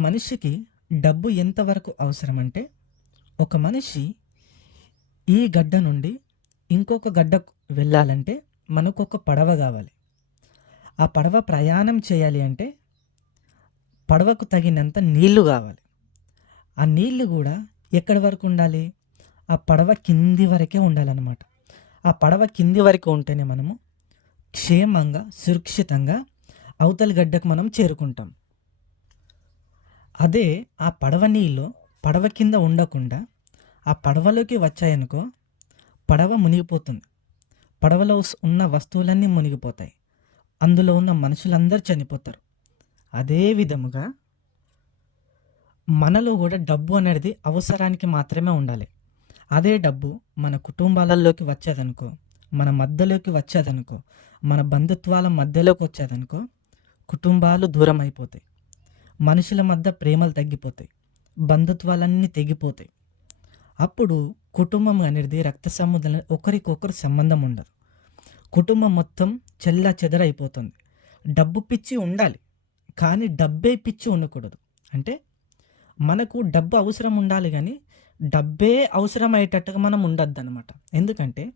మనిషికి డబ్బు ఎంతవరకు అవసరమంటే ఒక మనిషి ఈ గడ్డ నుండి ఇంకొక గడ్డకు వెళ్ళాలంటే మనకు ఒక పడవ కావాలి. ఆ పడవ ప్రయాణం చేయాలి అంటే పడవకు తగినంత నీళ్ళు కావాలి. ఆ నీళ్ళు కూడా ఎక్కడి వరకు ఉండాలి? ఆ పడవ కింది వరకే ఉండాలన్నమాట. ఆ పడవ కింది వరకు ఉంటేనే మనము క్షేమంగా సురక్షితంగా అవతలి గడ్డకు మనం చేరుకుంటాం. అదే ఆ పడవ నీళ్ళు పడవ కింద ఉండకుండా ఆ పడవలోకి వచ్చాయనుకో పడవ మునిగిపోతుంది. పడవలో ఉన్న వస్తువులన్నీ మునిగిపోతాయి. అందులో ఉన్న మనుషులందరూ చనిపోతారు. అదే విధముగా మనలో కూడా డబ్బు అనేది అవసరానికి మాత్రమే ఉండాలి. అదే డబ్బు మన కుటుంబాలలోకి వచ్చేదనుకో మన మధ్యలోకి వచ్చేదనుకో మన బంధుత్వాల మధ్యలోకి వచ్చేదనుకో కుటుంబాలు దూరం అయిపోతాయి మనుషుల మధ్య ప్రేమలు తగ్గిపోతాయి. బంధుత్వాలన్నీ తెగిపోతాయి. అప్పుడు కుటుంబం అనేది రక్త సంబంధం ఒకరికొకరు సంబంధం ఉండదు. కుటుంబం మొత్తం చెల్లా చెదరైపోతుంది డబ్బు పిచ్చి ఉండాలి కానీ డబ్బే పిచ్చి ఉండకూడదు. అంటే మనకు డబ్బు అవసరం ఉండాలి కానీ డబ్బే అవసరం అయ్యేటట్టుగా మనం ఉండద్దు అనమాట ఎందుకంటే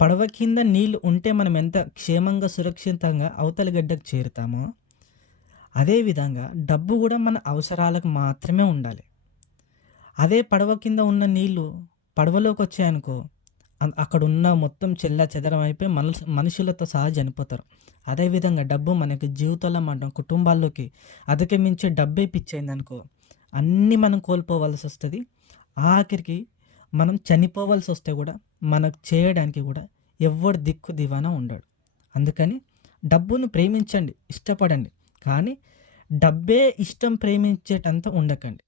పడవ కింద నీళ్ళు ఉంటే మనం ఎంత క్షేమంగా సురక్షితంగా అవతలి గడ్డకు చేరుతామో అదేవిధంగా డబ్బు కూడా మన అవసరాలకు మాత్రమే ఉండాలి. అదే పడవ కింద ఉన్న నీళ్ళు పడవలోకి వచ్చాయనుకో అక్కడ ఉన్న మొత్తం చెల్ల చెదరం అయిపోయి మనుషు మనుషులతో సహా చనిపోతారు. అదేవిధంగా డబ్బు మనకి జీవితంలో మన కుటుంబాల్లోకి అదకి డబ్బే పిచ్చైంది అనుకో అన్నీ మనం కోల్పోవాల్సి వస్తుంది. ఆఖరికి మనం చనిపోవాల్సి వస్తే కూడా మనకు చేయడానికి కూడా ఎవడు దిక్కు దివానా ఉండడు. అందుకని డబ్బును ప్రేమించండి ఇష్టపడండి. కానీ డబ్బే ఇష్టం ప్రేమించేటంత ఉండకండి.